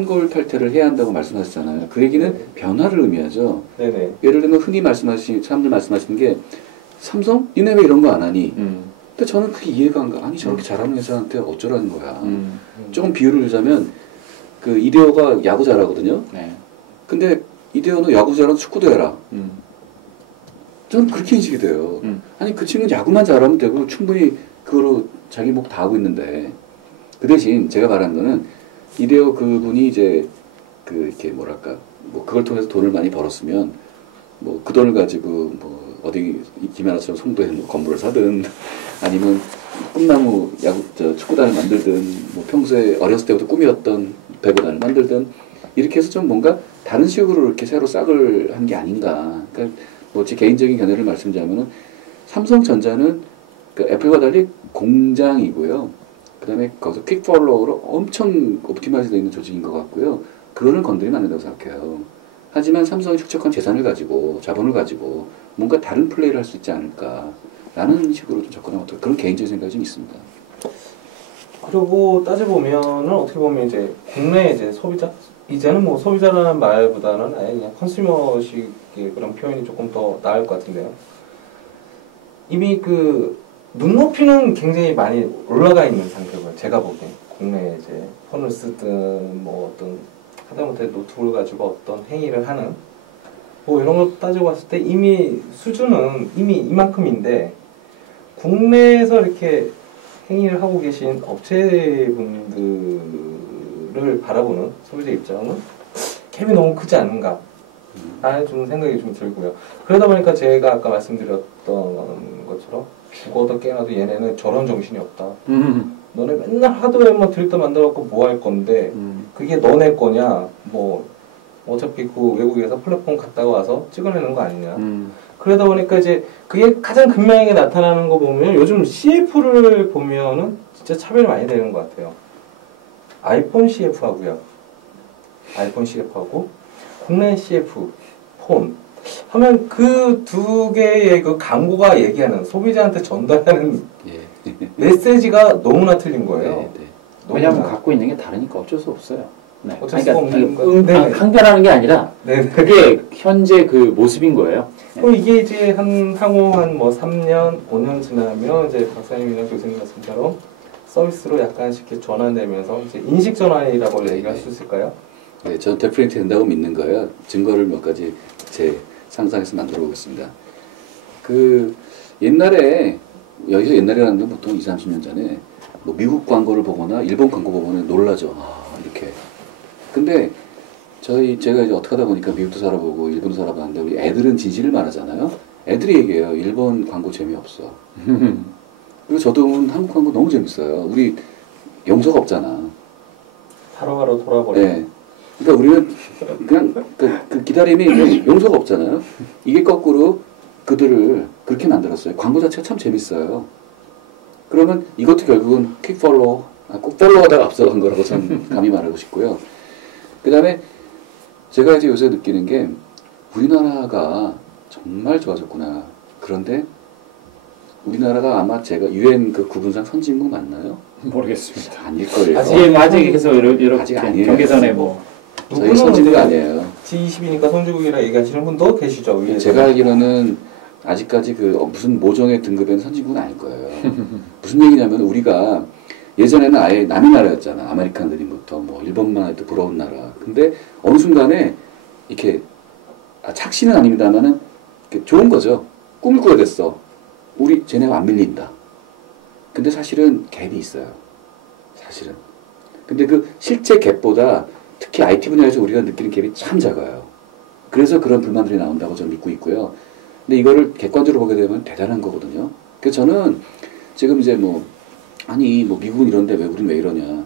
환골 탈태를 해야 한다고 말씀하셨잖아요. 그 얘기는 네. 변화를 의미하죠. 네네. 예를 들면 흔히 사람들 말씀하시는 게 삼성? 니네 왜 이런 거 안 하니? 근데 저는 그게 이해가 안 가. 아니 저렇게 잘하는 회사한테 어쩌라는 거야. 조금 비유를 주자면 그 이대호가 야구 잘하거든요. 네. 근데 이대호는 야구 잘하면 축구도 해라. 저는 그렇게 인식이 돼요. 아니 그 친구는 야구만 잘하면 되고 충분히 그거로 자기 목 다 하고 있는데 그 대신 제가 말하는 거는 이대호 그분이 이제 그 이렇게 뭐랄까 뭐 그걸 통해서 돈을 많이 벌었으면 뭐 그 돈을 가지고 뭐 어디 김연아처럼 송도에 뭐 건물을 사든 아니면 꿈나무 축구단을 만들든 뭐 평소에 어렸을 때부터 꿈이었던 배구단을 만들든 이렇게 해서 좀 뭔가 다른 식으로 이렇게 새로 싹을 한 게 아닌가. 그러니까 뭐 제 개인적인 견해를 말씀드리자면은 삼성전자는 그 애플과 달리 공장이고요. 그 다음에 거기서 퀵 팔로우로 엄청 옵티마이즈 되어 있는 조직인 것 같고요. 그거는 건드리면 안 된다고 생각해요. 하지만 삼성이 축적한 재산을 가지고 자본을 가지고 뭔가 다른 플레이를 할 수 있지 않을까라는 식으로 좀 접근하면 어떨까 그런 개인적인 생각이 좀 있습니다. 그리고 따져보면은 어떻게 보면 이제 국내 이제 소비자 이제는 뭐 소비자라는 말보다는 아예 그냥 컨슈머식의 그런 표현이 조금 더 나을 것 같은데요. 이미 그 눈높이는 굉장히 많이 올라가 있는 상태고요. 제가 보기엔 국내에 이제 폰을 쓰든 뭐 어떤 하다못해 노트북을 가지고 어떤 행위를 하는 뭐 이런 걸 따지고 봤을 때 이미 수준은 이미 이만큼인데 국내에서 이렇게 행위를 하고 계신 업체분들을 바라보는 소비자 입장은 갭이 너무 크지 않은가 라는 좀 생각이 좀 들고요. 그러다 보니까 제가 아까 말씀드렸던 것처럼 죽어도 깨어나도 얘네는 저런 정신이 없다. 너네 맨날 하드웨어만 들다 만들어갖고 뭐 할 건데 그게 너네 거냐. 뭐 어차피 그 외국에서 플랫폼 갔다가 와서 찍어내는 거 아니냐. 그러다 보니까 이제 그게 가장 극명하게 나타나는 거 보면 요즘 CF를 보면은 진짜 차별이 많이 되는 것 같아요. 아이폰 CF하고요. 아이폰 CF하고 국내 CF 폰 하면 그 두 개의 그 광고가 얘기하는 소비자한테 전달하는 메시지가 너무나 틀린 거예요. 네, 네. 왜냐하면 갖고 있는 게 다르니까 어쩔 수 없어요. 네. 어쩔 수 없는 거예요. 항변하는 게 아니라 그게 현재 그 모습인 거예요. 그럼 이게 이제 향후 한 뭐 3년, 5년 지나면 이제 박사님이나 교수님 말씀처럼 서비스로 약간씩 이렇게 전환되면서 이제 인식 전환이라고 얘기할 수 있을까요? 네, 저는 데프리트 된다고 믿는 거예요. 증거를 몇 가지 제 상상해서 만들어 보겠습니다. 그 옛날에 여기서 옛날이라는 건 보통 20, 30년 전에 뭐 미국 광고를 보거나 일본 광고 보고는 놀라죠. 아, 이렇게. 근데 제가 이제 어떻게 하다 보니까 미국도 살아보고 일본도 살아봤는데 우리 애들은 진실을 말하잖아요. 애들이 얘기해요. 일본 광고 재미없어. 그리고 저도 한국 광고 너무 재밌어요. 우리 용서가 없잖아. 바로바로 돌아버려. 네. 그러니까 우리는 그냥 그 기다림이 이제 용서가 없잖아요. 이게 거꾸로 그들을 그렇게 만들었어요. 광고 자체가 참 재밌어요. 그러면 이것도 결국은 퀵 팔로우, 꼭 팔로우하다가 앞서간 거라고 저는 감히 말하고 싶고요. 그 다음에 제가 이제 요새 느끼는 게 우리나라가 정말 좋아졌구나. 그런데 우리나라가 아마 제가 UN 그 구분상 선진국 맞나요? 모르겠습니다. 아닐걸요. 아직 해서 이렇게 아직 아니에요. 경계선에 뭐 저희 선진국 아니에요. G20이니까 선진국이라 얘기하시는 분도 계시죠. 위에서. 제가 알기로는 아직까지 그 무슨 모종의 등급에는 선진국은 아닐 거예요. 무슨 얘기냐면 우리가 예전에는 아예 남의 나라였잖아. 아메리칸 드림부터 뭐 일본만 해도 부러운 나라. 근데 어느 순간에 이렇게 착시는 아닙니다만은 좋은 거죠. 꿈을 꾸게 됐어. 우리 쟤네가 안 밀린다. 근데 사실은 갭이 있어요. 사실은. 근데 그 실제 갭보다 특히 IT 분야에서 우리가 느끼는 갭이 참 작아요. 그래서 그런 불만들이 나온다고 저는 믿고 있고요. 근데 이거를 객관적으로 보게 되면 대단한 거거든요. 그래서 저는 지금 이제 뭐 미국은 이런데 왜 우리는 왜 이러냐.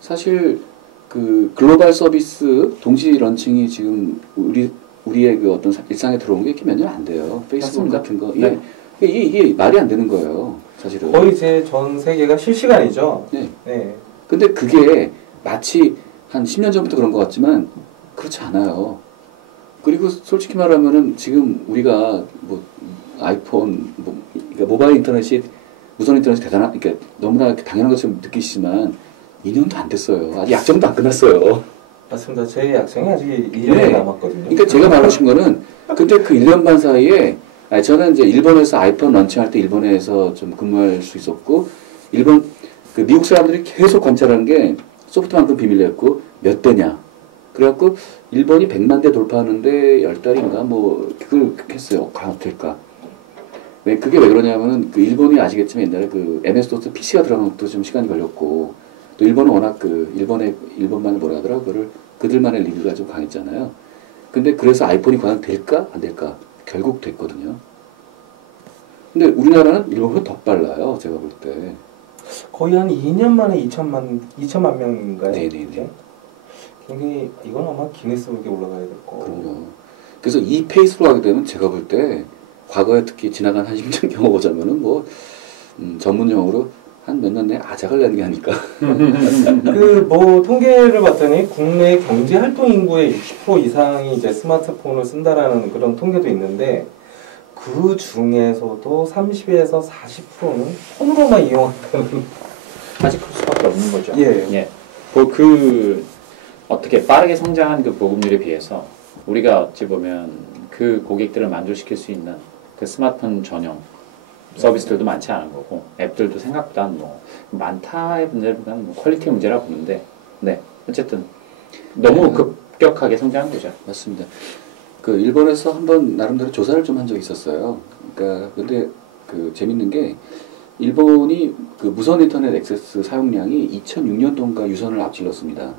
사실 그 글로벌 서비스 동시 런칭이 지금 우리의 그 어떤 일상에 들어온 게 이렇게 몇 년 안 돼요. 페이스북 맞습니다. 같은 거. 네. 이게 말이 안 되는 거예요. 사실은. 거의 이제 전 세계가 실시간이죠. 네. 네. 근데 그게 마치 한 10년 전부터 그런 것 같지만 그렇지 않아요. 그리고 솔직히 말하면은 지금 우리가 뭐 아이폰, 그러니까 모바일 인터넷이 무선 인터넷이 그러니까 너무나 당연한 것처럼 느끼시지만 2년도 안 됐어요. 아직 약정도 안 끝났어요. 맞습니다. 제 약정이 아직 1년이 남았거든요. 그러니까 제가 말하신 거는 그때 그 1년 반 사이에 저는 이제 일본에서 아이폰 런칭할 때 일본에서 좀 근무할 수 있었고 일본 그 미국 사람들이 계속 관찰하는 게 소프트만큼 비밀이었고 몇 대냐. 그래갖고 일본이 100만 대 돌파하는데 10달인가 뭐 그걸 했어요. 과연 될까? 그게 왜 그러냐면은 그 일본이 아시겠지만 옛날에 그 MS-DOS PC가 들어간 것도 좀 시간이 걸렸고 또 일본은 워낙 그 일본만을 뭐라 하더라 그거를 그들만의 리그가 좀 강했잖아요. 근데 그래서 아이폰이 과연 될까 안 될까 결국 됐거든요. 근데 우리나라는 일본보다 더 빨라요. 제가 볼 때. 거의 한 2년 만에 2천만 명인가요? 네네네. 굉장히 이건 아마 기네스북에 올라가야 될 거. 그럼요. 그래서 이 페이스로 하게 되면 제가 볼 때 과거에 특히 지나간 한심장 경험 보자면은 뭐 전문 용어로 한 몇 년 내에 아작을 내는 게 아닐까. 그 뭐 통계를 봤더니 국내 경제 활동 인구의 60% 이상이 이제 스마트폰을 쓴다라는 그런 통계도 있는데 그 중에서도 30에서 40%는 폰으로만 이용한다는. 아직 그럴 수밖에 없는 거죠. 예. 예. 그 어떻게 빠르게 성장한 그 보급률에 비해서 우리가 어찌 보면 그 고객들을 만족시킬 수 있는 그 스마트폰 전용 서비스들도 많지 않은 거고 앱들도 생각보다 뭐 많다의 문제보다는 뭐 퀄리티 문제라 보는데 네 어쨌든 너무 급격하게 성장한 거죠. 맞습니다. 그 일본에서 한번 나름대로 조사를 좀 한 적이 있었어요. 그러니까 근데 그 재밌는 게 일본이 그 무선 인터넷 액세스 사용량이 2006년도인가 유선을 앞질렀습니다.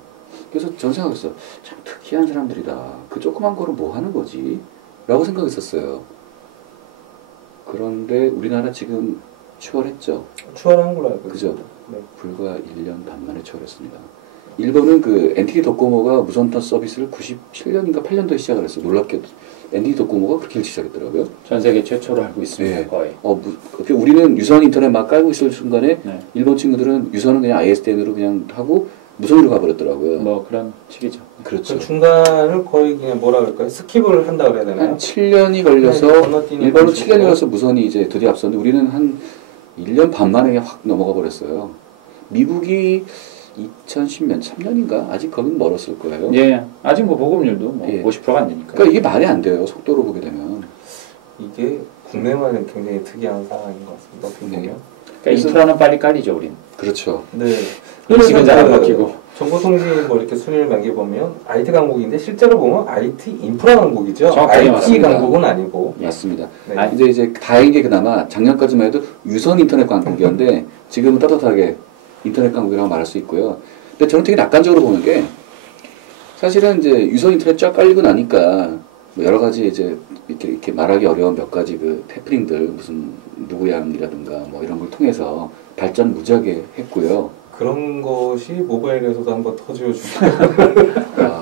그래서 전 생각했어. 참 특이한 사람들이다. 그 조그만 거로 뭐 하는 거지? 라고 생각했었어요. 그런데 우리나라 지금 추월했죠. 추월한 걸로 알고 그죠? 있습니다. 네. 불과 1년 반 만에 추월했습니다. 일본은 그 NTT 도코모가 무선턴 서비스를 97년인가 8년도에 시작을 했어요. 놀랍게도 NTT 도코모가 그렇게 일찍 시작했더라고요. 전 세계 최초로 알고 있습니다. 네. 거의. 우리는 유선 인터넷 막 깔고 있을 순간에 네. 일본 친구들은 유선은 그냥 ISDN으로 그냥 하고 무선으로 가버렸더라고요. 뭐 그런 식이죠. 그렇죠. 그 중간을 거의 그냥 뭐라 그럴까요? 스킵을 한다 그래야 되나요? 한 7년이 걸려서 네, 건너뛰는 일본은 방식으로. 7년이 걸려서 무선이 이제 드디어 앞섰는데 우리는 한 1년 반 만에 그냥 확 넘어가 버렸어요. 미국이 2010년 3년인가 아직 거긴 멀었을 거예요. 예, 아직 뭐 보급률도 뭐 예. 50%가 안 되니까. 그러니까 이게 말이 안 돼요. 속도로 보게 되면. 이게 국내만은 굉장히 특이한 상황인 것 같습니다. 어떻게 보면. 그러니까 인프라는 빨리 깔리죠, 우린. 그렇죠. 네. 음식은 잘 안 바뀌고. 정보통신 뭐 이렇게 순위를 매겨보면 IT 강국인데 실제로 보면 IT 인프라 강국이죠. 정확하게 IT 맞습니다. 강국은 아니고. 맞습니다. 네. 이제 다행인 게 그나마 작년까지만 해도 유선 인터넷 강국이었는데 지금은 따뜻하게 인터넷 강국이라고 말할 수 있고요. 근데 저는 되게 낙관적으로 보는 게 사실은 이제 유선 인터넷 쫙 깔리고 나니까 뭐 여러 가지 이제 이렇게 말하기 어려운 몇 가지 그 해프닝들 무슨 누구양이라든가 뭐 이런 걸 통해서 발전 무지하게 했고요. 그런 것이 모바일에서도 한번 터지어 주세요.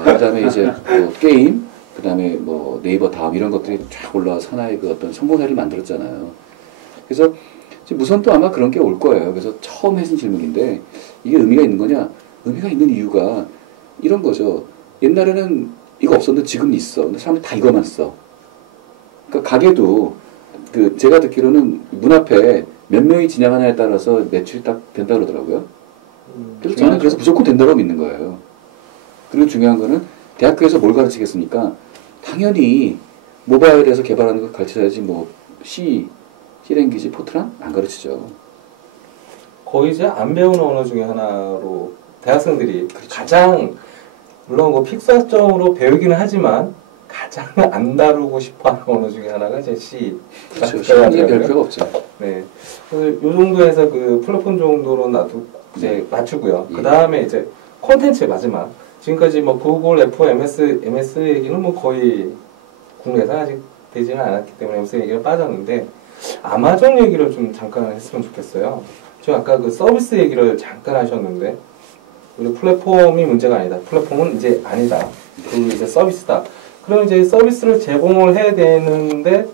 그다음에 이제 뭐 게임, 그다음에 뭐 네이버 다음 이런 것들이 쫙 올라와서 하나의 그 어떤 성공 사례를 만들었잖아요. 그래서 무선도 아마 그런 게 올 거예요. 그래서 처음 하신 질문인데 이게 의미가 있는 거냐? 의미가 있는 이유가 이런 거죠. 옛날에는 이거 없었는데 지금 있어. 근데 사람들이 다 이거만 써. 그러니까 가게도 그 제가 듣기로는 문 앞에 몇 명이 지나가냐에 따라서 매출이 딱 된다 그러더라고요. 그래서 저는 그래서 무조건 된다고 믿는 거예요. 그리고 중요한 거는 대학교에서 뭘 가르치겠습니까? 당연히 모바일에서 개발하는 거 가르쳐야지 뭐 C랭귀지, 포트란? 안 가르치죠. 거의 이제 안 배우는 언어 중에 하나로 대학생들이 그렇죠. 가장 물론 뭐 픽사점으로 배우기는 하지만 가장 안 다루고 싶어하는 언어 중에 하나가 이제 C. 그렇죠. C는 별 필요가 없죠. 네. 요 정도에서 그 플랫폼 정도로 놔두 이제 맞추고요. 예. 그 다음에 이제 콘텐츠 마지막. 지금까지 뭐 구글, 애플, MS 얘기는 뭐 거의 국내에서 아직 되지는 않았기 때문에 MS 얘기가 빠졌는데 아마존 얘기를 좀 잠깐 했으면 좋겠어요. 저 아까 그 서비스 얘기를 잠깐 하셨는데 우리 플랫폼이 문제가 아니다. 플랫폼은 이제 아니다. 그 이제 서비스다. 그럼 이제 서비스를 제공을 해야 되는데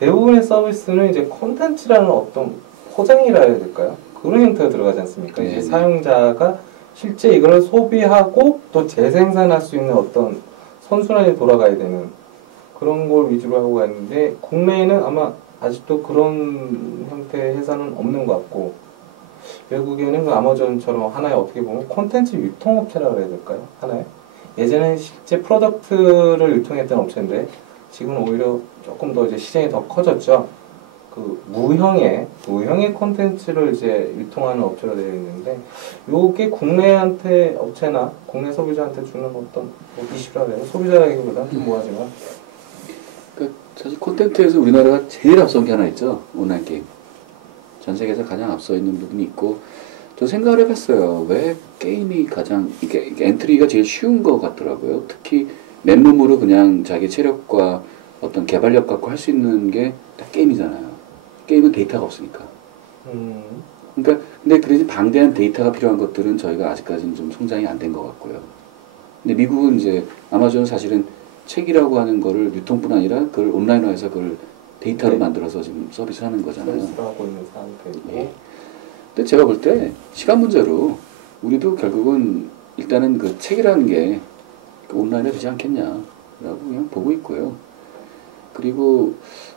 대부분의 서비스는 이제 콘텐츠라는 어떤 포장이라 해야 될까요? 그런 형태가 들어가지 않습니까? 이제 사용자가 실제 이걸 소비하고 또 재생산할 수 있는 어떤 선순환이 돌아가야 되는 그런 걸 위주로 하고 갔는데 국내에는 아마 아직도 그런 형태의 회사는 없는 것 같고 외국에는 그 아마존처럼 하나의 어떻게 보면 콘텐츠 유통업체라고 해야 될까요? 하나의 예전엔 실제 프로덕트를 유통했던 업체인데 지금은 오히려 조금 더 이제 시장이 더 커졌죠. 그 무형의 콘텐츠를 이제 유통하는 업체가 되어 있는데 요게 국내한테 업체나 국내 소비자한테 주는 어떤 뭐 이슈라 해요. 소비자라기보다 좀 뭐하지만 그러니까 사실 콘텐츠에서 우리나라가 제일 앞선 게 하나 있죠. 온라인 게임. 전 세계에서 가장 앞서 있는 부분이 있고 저 생각을 해봤어요. 왜 게임이 가장 이게 엔트리가 제일 쉬운 것 같더라고요. 특히 맨몸으로 그냥 자기 체력과 어떤 개발력 갖고 할 수 있는 게 다 게임이잖아요. 게임은 데이터가 없으니까. 그러니까 근데 그래서 방대한 데이터가 필요한 것들은 저희가 아직까지는 좀 성장이 안 된 것 같고요. 근데 미국은 이제 아마존은 사실은 책이라고 하는 거를 유통뿐 아니라 그걸 온라인화해서 그걸 데이터로 만들어서 지금 서비스를 하는 거잖아요. 서비스를 하고 있는 상태이고. 예. 근데 제가 볼 때 시간 문제로 우리도 결국은 일단은 그 책이라는 게 온라인에 되지 않겠냐라고 그냥 보고 있고요. 그리고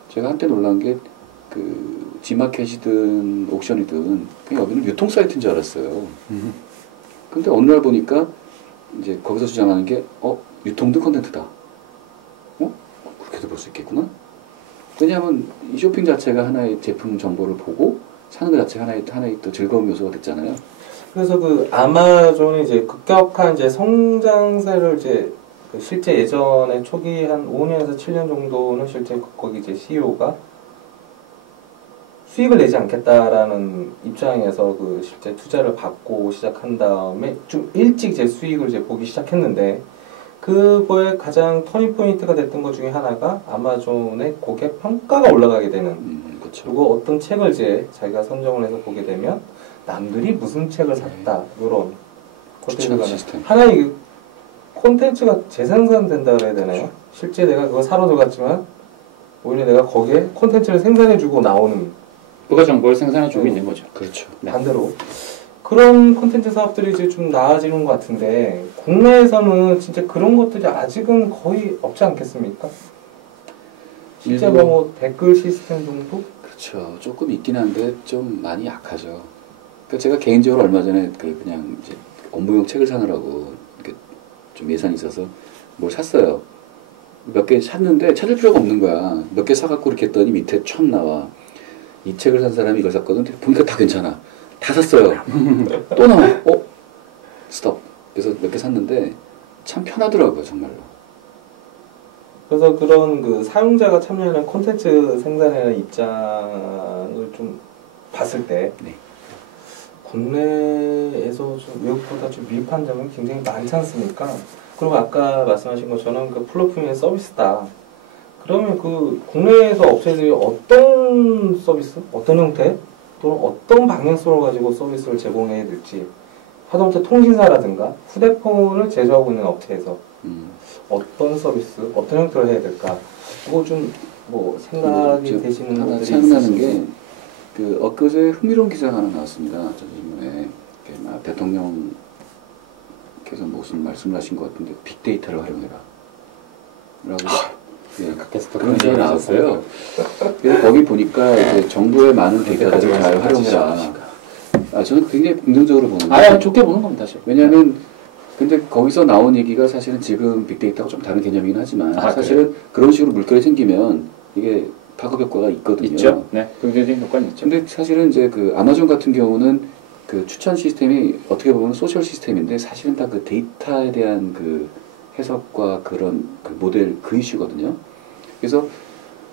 제가 한때 놀란 게 그 지마켓이든 옥션이든 그냥 여기는 유통 사이트인 줄 알았어요. 근데 어느 날 보니까 이제 거기서 주장하는 게 유통도 컨텐츠다. 그렇게도 볼 수 있겠구나. 왜냐하면 이 쇼핑 자체가 하나의 제품 정보를 보고 사는 것 자체가 하나의 또 즐거운 요소가 됐잖아요. 그래서 그 아마존이 이제 급격한 이제 성장세를 이제 그 실제 예전에 초기 한 5년에서 7년 정도는 실제 거기 이제 CEO가 수익을 내지 않겠다라는 입장에서 그 실제 투자를 받고 시작한 다음에 좀 일찍 이제 수익을 이제 보기 시작했는데 그거에 가장 터닝 포인트가 됐던 것 중에 하나가 아마존의 고객 평가가 올라가게 되는. 그렇죠. 그리고 어떤 책을 이제 자기가 선정을 해서 보게 되면 남들이 무슨 책을 샀다 이런 추천 시스템. 하나의 콘텐츠가 재생산된다 그래야 되나요? 그렇죠. 실제 내가 그거 사러 들어갔지만 오히려 내가 거기에 콘텐츠를 생산해주고 나오는 부가 정보를 생산해주고 있는 거죠. 그렇죠. 반대로 그런 콘텐츠 사업들이 이제 좀 나아지는 것 같은데 국내에서는 진짜 그런 것들이 아직은 거의 없지 않겠습니까? 실제 뭐 댓글 시스템 정도? 그렇죠. 조금 있긴 한데 좀 많이 약하죠. 그러니까 제가 개인적으로 얼마 전에 그냥 이제 업무용 책을 사느라고 이렇게 좀 예산이 있어서 뭘 샀어요. 몇 개 샀는데 찾을 필요가 없는 거야. 몇 개 사갖고 이렇게 했더니 밑에 촥 나와. 이 책을 산 사람이 이걸 샀거든. 보니까 다 괜찮아. 다 샀어요. 또 나와. 스톱. 그래서 몇 개 샀는데 참 편하더라고요, 정말로. 그래서 그런 그 사용자가 참여하는 콘텐츠 생산하는 입장을 좀 봤을 때 네. 국내에서 좀 외국보다 좀 미흡한 점은 굉장히 많지 않습니까? 그리고 아까 말씀하신 것처럼 그 플랫폼의 서비스다. 그러면 그 국내에서 업체들이 어떤 서비스, 어떤 형태 또는 어떤 방향성을 가지고 서비스를 제공해야 될지 하다못해 통신사라든가 휴대폰을 제조하고 있는 업체에서 어떤 서비스, 어떤 형태로 해야 될까? 그거 좀 뭐 생각이 되시는 하나 분들이 생각나는 게 그 엊그제 흥미로운 기사가 하나 나왔습니다. 전인문에 대통령께서 무슨 말씀을 하신 것 같은데 빅데이터를 활용해라. 라고 그런 기사가 나왔어요. 그래서 거기 보니까 이제 정부의 많은 데이터들을 잘 활용해라. 저는 굉장히 긍정적으로 보는데. 좋게 보는 겁니다. 왜냐하면 근데 거기서 나온 얘기가 사실은 지금 빅데이터가 좀 다른 개념이긴 하지만 사실은 그런 식으로 물결이 생기면 이게 파급 효과가 있거든요. 있죠. 네, 긍정적인 효과는 있죠. 근데 사실은 이제 그 아마존 같은 경우는 그 추천 시스템이 어떻게 보면 소셜 시스템인데 사실은 다 그 데이터에 대한 그 해석과 그런 그 모델 그 이슈거든요. 그래서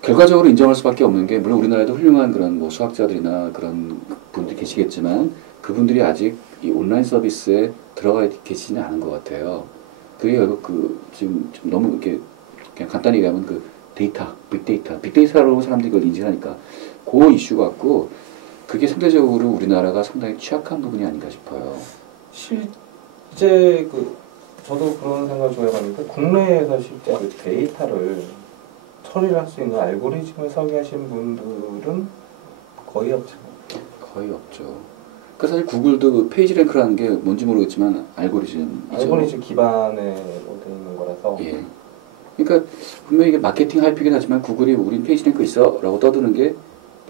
결과적으로 인정할 수밖에 없는 게 물론 우리나라에도 훌륭한 그런 뭐 수학자들이나 그런 분들이 계시겠지만 그분들이 아직 이 온라인 서비스에 들어가 계시지는 않은 것 같아요. 그게 결국 그 지금 좀 너무 이렇게 그냥 간단히 얘기하면 그 데이터, 빅데이터로 사람들이 그걸 인지하니까 그 이슈 같고 그게 상대적으로 우리나라가 상당히 취약한 부분이 아닌가 싶어요. 실제 그 저도 그런 생각을 좀 해봤는데 국내에서 실제 그 데이터를 처리를 할 수 있는 알고리즘을 설계하신 분들은 거의 없죠. 거의 없죠. 그러니까 사실 구글도 그 페이지 랭크라는 게 뭔지 모르겠지만 알고리즘이죠. 알고리즘 기반에 되어 있는 거라서. 예. 그러니까 분명히 이게 마케팅 하이피긴 하지만 구글이 우린 페이지 랭크 있어 라고 떠드는 게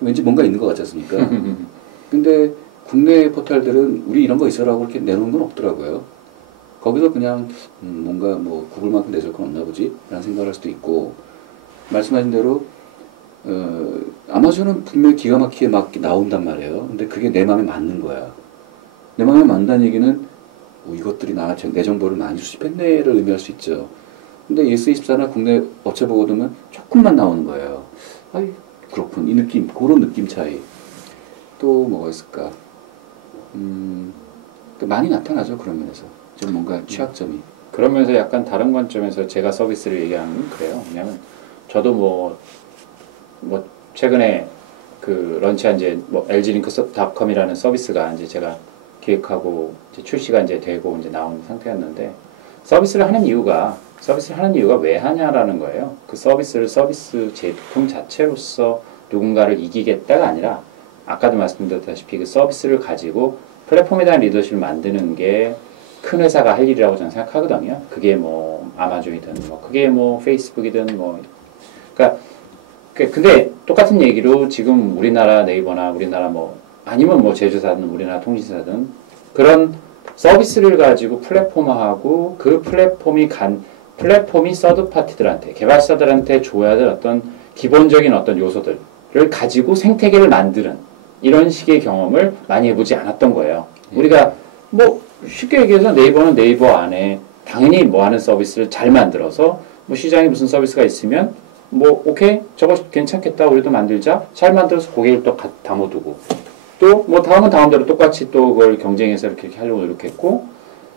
왠지 뭔가 있는 것 같지 않습니까? 근데 국내 포털들은 우리 이런 거 있어 라고 이렇게 내놓은 건 없더라고요. 거기서 그냥 뭔가 뭐 구글만큼 내줄 건 없나 보지? 라는 생각을 할 수도 있고 말씀하신 대로 아마존은 분명히 기가 막히게 막 나온단 말이에요. 근데 그게 내 마음에 맞는 거야. 내 마음에 맞는다는 얘기는 이것들이 내 정보를 많이 수집했네를 의미할 수 있죠. 근데 예스24나 국내 업체 보고도면 조금만 나오는 거예요. 아이 그렇군. 이 느낌, 그런 느낌 차이. 또 뭐가 있을까? 많이 나타나죠. 그런 면에서. 좀 뭔가 취약점이. 그러면서 약간 다른 관점에서 제가 서비스를 얘기하는 건 그래요. 왜냐면 저도 뭐 최근에 그 런치한 이제 뭐 LG링크닷컴이라는 서비스가 이제 제가 기획하고 이제 출시가 이제 되고 이제 나온 상태였는데 서비스를 하는 이유가 왜 하냐라는 거예요. 그 서비스 제품 자체로서 누군가를 이기겠다가 아니라 아까도 말씀드렸다시피 그 서비스를 가지고 플랫폼에 대한 리더십을 만드는 게 큰 회사가 할 일이라고 저는 생각하거든요. 그게 뭐 아마존이든 뭐 그게 뭐 페이스북이든 뭐 그러니까 근데 똑같은 얘기로 지금 우리나라 네이버나 우리나라 뭐 아니면 뭐 제조사든 우리나라 통신사든 그런 서비스를 가지고 플랫폼화하고 그 플랫폼이 서드 파티들한테 개발사들한테 줘야 될 어떤 기본적인 어떤 요소들을 가지고 생태계를 만드는 이런 식의 경험을 많이 해보지 않았던 거예요. 우리가 뭐 쉽게 얘기해서 네이버는 네이버 안에 당연히 뭐 하는 서비스를 잘 만들어서 뭐 시장에 무슨 서비스가 있으면 뭐 오케이 저거 괜찮겠다 우리도 만들자 잘 만들어서 고객을 또 담아두고 또 뭐 다음대로 똑같이 또 그걸 경쟁해서 이렇게 하려고 노력했고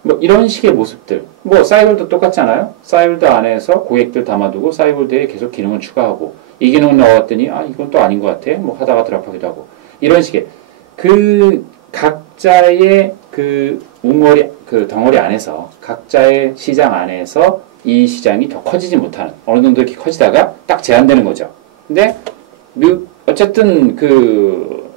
뭐 이런 식의 모습들 뭐 싸이월드 똑같잖아요. 싸이월드 안에서 고객들 담아두고 싸이월드에 계속 기능을 추가하고 이 기능을 넣었더니 이건 또 아닌 것 같아 뭐 하다가 드랍하기도 하고 이런 식의 그 각자의 그 덩어리 안에서 각자의 시장 안에서 이 시장이 더 커지지 못하는 어느 정도 이렇게 커지다가 딱 제한되는 거죠. 근데 어쨌든 그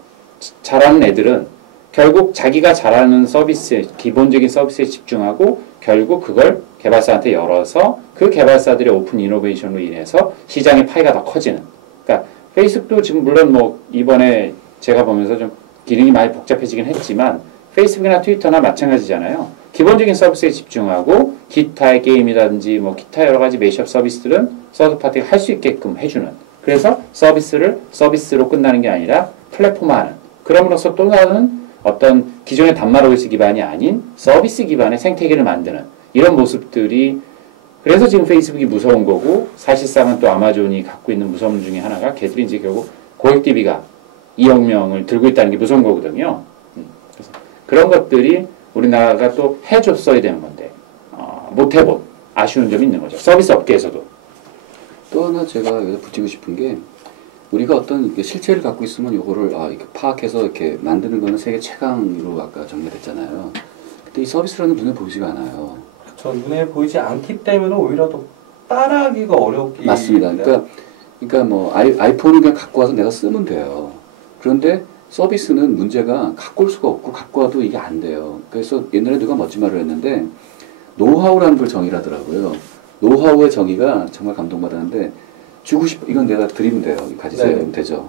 잘하는 애들은 결국 자기가 잘하는 서비스 기본적인 서비스에 집중하고 결국 그걸 개발사한테 열어서 그 개발사들의 오픈 이노베이션으로 인해서 시장의 파이가 더 커지는. 그러니까 페이스북도 지금 물론 뭐 이번에 제가 보면서 좀 기능이 많이 복잡해지긴 했지만 페이스북이나 트위터나 마찬가지잖아요. 기본적인 서비스에 집중하고 기타의 게임이라든지 뭐 기타 여러 가지 메이크업 서비스들은 서드 파티가 할 수 있게끔 해주는. 그래서 서비스를 서비스로 끝나는 게 아니라 플랫폼화하는. 그럼으로써 또 다른 어떤 기존의 단말OS 기반이 아닌 서비스 기반의 생태계를 만드는 이런 모습들이 그래서 지금 페이스북이 무서운 거고 사실상은 또 아마존이 갖고 있는 무서움 중에 하나가 걔들이 이제 결국 고객 DB가 2억 명을 들고 있다는 게 무서운 거거든요. 그래서 그런 것들이 우리나라가 또 해줬어야 되는 건데 못 해본 아쉬운 점이 있는 거죠. 서비스 업계에서도. 또 하나 제가 여기서 붙이고 싶은 게 우리가 어떤 실체를 갖고 있으면 요거를 이렇게 파악해서 이렇게 만드는 거는 세계 최강으로 아까 정리됐잖아요. 근데 이 서비스라는 눈에 보이지가 않아요. 그렇죠. 눈에 보이지 않기 때문에 오히려 더 따라하기가 어렵기. 맞습니다. 그러니까 뭐 아이폰을 그냥 갖고 와서 내가 쓰면 돼요. 그런데 서비스는 문제가 갖고 올 수가 없고 갖고 와도 이게 안 돼요. 그래서 옛날에 누가 멋진 말을 했는데 노하우라는 걸 정의를 하더라고요. 노하우의 정의가 정말 감동받았는데 주고 싶어 이건 내가 드리면 돼요. 가지세요. 네. 되죠.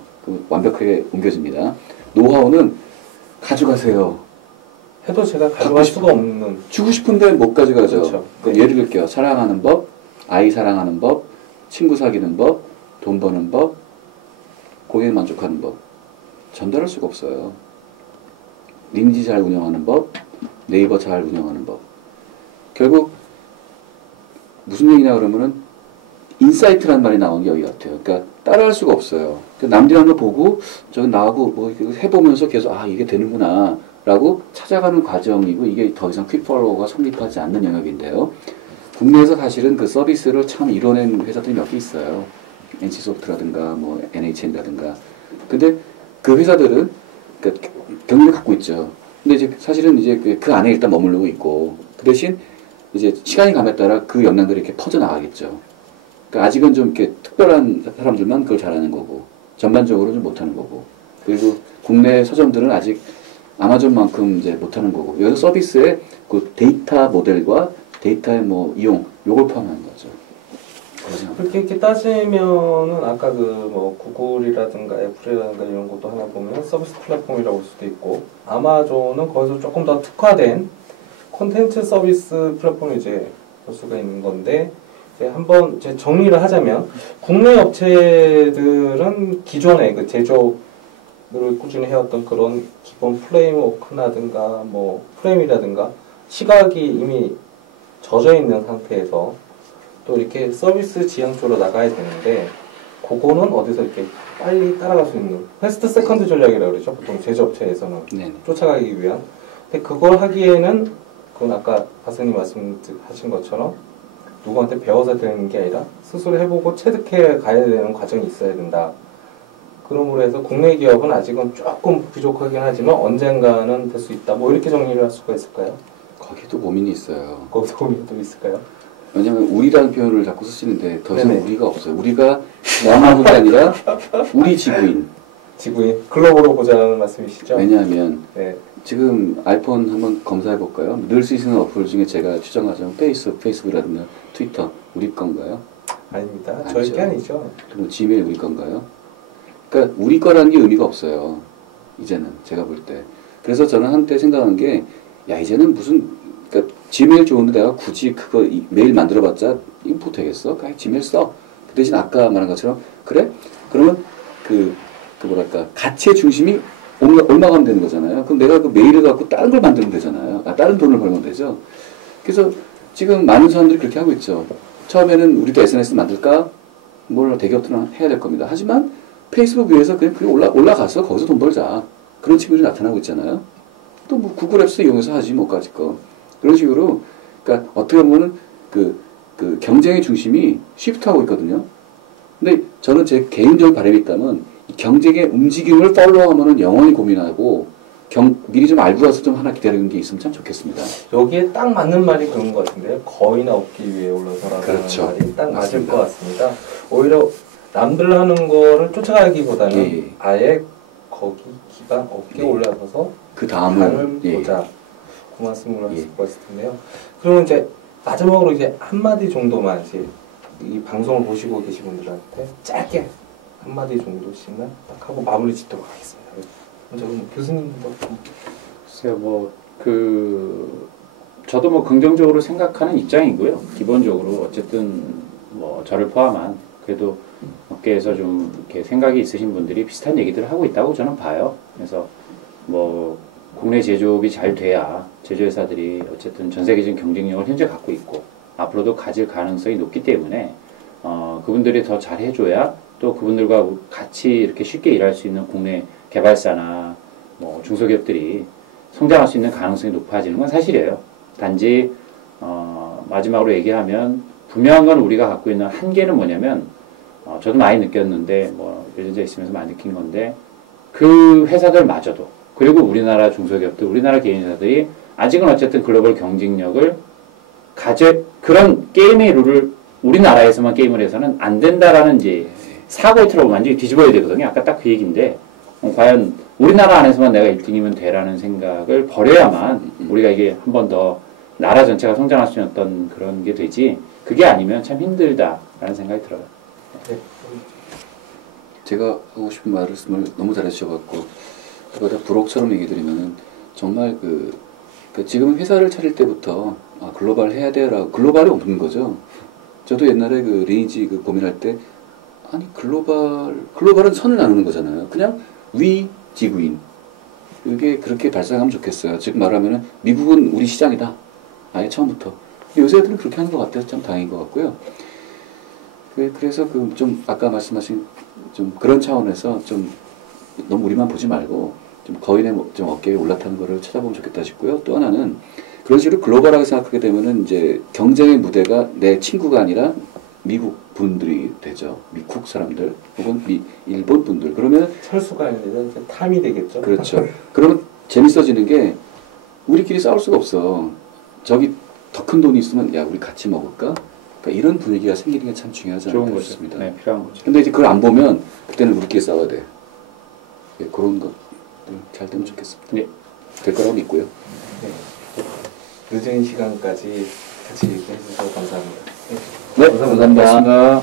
완벽하게 옮겨집니다. 노하우는 가져가세요. 해도 제가 가져갈 수가 없는. 주고 싶은데 못 가져가죠. 그렇죠. 네. 예를 들게요. 사랑하는 법, 아이 사랑하는 법, 친구 사귀는 법, 돈 버는 법, 고객 만족하는 법. 전달할 수가 없어요. 리니지 잘 운영하는 법, 네이버 잘 운영하는 법. 결국 무슨 얘기냐 그러면은 인사이트라는 말이 나오는 게 여기 같아요. 그러니까 따라할 수가 없어요. 남들이 하는 거 보고 저 나하고 뭐 해보면서 계속 이게 되는구나 라고 찾아가는 과정이고 이게 더 이상 퀵팔로우가 성립하지 않는 영역인데요. 국내에서 사실은 그 서비스를 참 이뤄낸 회사들이 몇 개 있어요. NC소프트라든가 뭐 NHN이라든가. 근데 그 회사들은 그러니까 경리를 갖고 있죠. 근데 이제 사실은 이제 그 안에 일단 머무르고 있고 그 대신 이제 시간이 감에 따라 그 역량들이 이렇게 퍼져나가겠죠. 그러니까 아직은 좀 이렇게 특별한 사람들만 그걸 잘하는 거고 전반적으로 좀 못하는 거고 그리고 국내 서점들은 아직 아마존만큼 이제 못하는 거고 여기서 서비스의 그 데이터 모델과 데이터의 뭐 이용 요걸 포함하는 거죠. 그렇게 이렇게 따지면은 아까 그 뭐 구글이라든가 애플이라든가 이런 것도 하나 보면 서비스 플랫폼이라고 볼 수도 있고 아마존은 거기서 조금 더 특화된 콘텐츠 서비스 플랫폼을 이제 볼 수가 있는 건데 이제 한번 이제 정리를 하자면 국내 업체들은 기존의 그 제조를 꾸준히 해왔던 그런 기본 프레임워크라든가 뭐 프레임이라든가 시각이 이미 젖어 있는 상태에서 또 이렇게 서비스 지향 쪽으로 나가야 되는데 그거는 어디서 이렇게 빨리 따라갈 수 있는 패스트 세컨드 전략이라고 그러죠. 보통 제조업체에서는 네네. 쫓아가기 위한. 근데 그걸 하기에는 그건 아까 박사님 말씀하신 것처럼 누구한테 배워서 되는 게 아니라 스스로 해보고 체득해 가야 되는 과정이 있어야 된다. 그러므로 해서 국내 기업은 아직은 조금 부족하긴 하지만 언젠가는 될 수 있다. 뭐 이렇게 정리를 할 수가 있을까요? 거기도 고민이 있어요. 거기서 고민이 또 있을까요? 왜냐면 우리라는 표현을 자꾸 쓰시는데 더 이상 네네. 우리가 없어요. 우리가 남아본 게 아니라 우리 지구인. 지구인 글로벌로 보자는 말씀이시죠? 왜냐하면 네. 지금 아이폰 한번 검사해 볼까요? 늘 쓰시는 어플 중에 제가 추정하자면 페이스북이라든가 트위터 우리 건가요? 아닙니다. 아니죠. 저희 게 아니죠. 그리고 지메일 우리 건가요? 그러니까 우리 거라는 게 의미가 없어요. 이제는 제가 볼 때. 그래서 저는 한때 생각한 게 야 이제는 무슨 그러니까 지메일 좋은데 내가 굳이 그거 메일 만들어봤자 인포 되겠어? 그냥 지메일 써. 그 대신 아까 말한 것처럼 그래? 그러면 그 뭐랄까 가치의 중심이 올라가면 되는 거잖아요. 그럼 내가 그 메일을 갖고 다른 걸 만들면 되잖아요. 다른 돈을 벌면 되죠. 그래서 지금 많은 사람들이 그렇게 하고 있죠. 처음에는 우리도 SNS 만들까? 뭘 대기업들은 해야 될 겁니다. 하지만 페이스북 위에서 그냥 올라가서 거기서 돈 벌자. 그런 친구들이 나타나고 있잖아요. 또 뭐 구글 앱스 이용해서 하지 뭐까지 거. 그런 식으로 그러니까 어떻게 보면은 그 경쟁의 중심이 시프트하고 있거든요. 근데 저는 제 개인적인 바람이 있다면 이 경쟁의 움직임을 팔로우하면은 영원히 고민하고 미리 좀 알고 와서 좀 하나 기다리는 게 있으면 참 좋겠습니다. 여기에 딱 맞는 말이 그런 것 같은데요. 거의나 없기 위해 올라서라는 그렇죠. 말이 딱 맞을 맞습니다. 것 같습니다. 오히려 남들 하는 거를 쫓아가기보다는 예. 아예 거기 기반 업계에 예. 올라서서 그 반을 다음을 예. 보자. 그 말씀을 하실 예. 것 같을 텐데요. 그러면 이제 마지막으로 이제 한마디 정도만 이제 이 방송을 보시고 계신 분들한테 짧게 한마디 정도씩만 딱 하고 마무리 짓도록 하겠습니다. 먼저 교수님도 글쎄요, 저도 뭐 긍정적으로 생각하는 입장이고요. 기본적으로 어쨌든 뭐 저를 포함한 그래도 업계에서 좀 이렇게 생각이 있으신 분들이 비슷한 얘기들을 하고 있다고 저는 봐요. 그래서 뭐 국내 제조업이 잘 돼야 제조회사들이 어쨌든 전 세계적인 경쟁력을 현재 갖고 있고 앞으로도 가질 가능성이 높기 때문에 그분들이 더 잘 해줘야 또 그분들과 같이 이렇게 쉽게 일할 수 있는 국내 개발사나 뭐 중소기업들이 성장할 수 있는 가능성이 높아지는 건 사실이에요. 단지 마지막으로 얘기하면 분명한 건 우리가 갖고 있는 한계는 뭐냐면 저도 많이 느꼈는데 뭐 유전자 있으면서 많이 느낀 건데 그 회사들마저도 그리고 우리나라 중소기업들, 우리나라 개인사들이 아직은 어쨌든 글로벌 경쟁력을 그런 게임의 룰을 우리나라에서만 게임을 해서는 안 된다라는 이제 사고의 틀을 완전히 뒤집어야 되거든요. 아까 딱 그 얘기인데 과연 우리나라 안에서만 내가 1등이면 되라는 생각을 버려야만 우리가 이게 한 번 더 나라 전체가 성장할 수 있는 어떤 그런 게 되지 그게 아니면 참 힘들다라는 생각이 들어요. 네. 제가 하고 싶은 말씀을 너무 잘해주셔갖고 그보다 부록처럼 얘기 드리면은 정말 지금 회사를 차릴 때부터 글로벌 해야 돼라고 글로벌이 없는 거죠. 저도 옛날에 그 리니지 고민할 때 아니 글로벌은 선을 나누는 거잖아요. 그냥 위 지구인 그게 그렇게 발상하면 좋겠어요. 즉 말하면은 미국은 우리 시장이다. 아예 처음부터. 요새 애들은 그렇게 하는 것 같아서 참 다행인 것 같고요. 그래서 좀 아까 말씀하신 좀 그런 차원에서 좀 너무 우리만 보지 말고 좀 거인의 좀 어깨에 올라타는 거를 찾아보면 좋겠다 싶고요. 또 하나는 그런 식으로 글로벌하게 생각하게 되면은 이제 경쟁의 무대가 내 친구가 아니라 미국 분들이 되죠. 미국 사람들 혹은 일본 분들. 그러면 철수가 아니라 탐이 되겠죠. 그렇죠. 그러면 재밌어지는 게 우리끼리 싸울 수가 없어. 저기 더 큰 돈이 있으면 야 우리 같이 먹을까? 그러니까 이런 분위기가 생기는 게 참 중요하지 않을까 싶습니다. 네, 필요한 거죠. 근데 이제 그걸 안 보면 그때는 우리끼리 싸워야 돼. 네, 그런 것들 잘 되면 좋겠습니다. 네. 될 거라고 믿고요. 네. 늦은 시간까지 같이 얘기해 주셔서 감사합니다. 네, 감사합니다.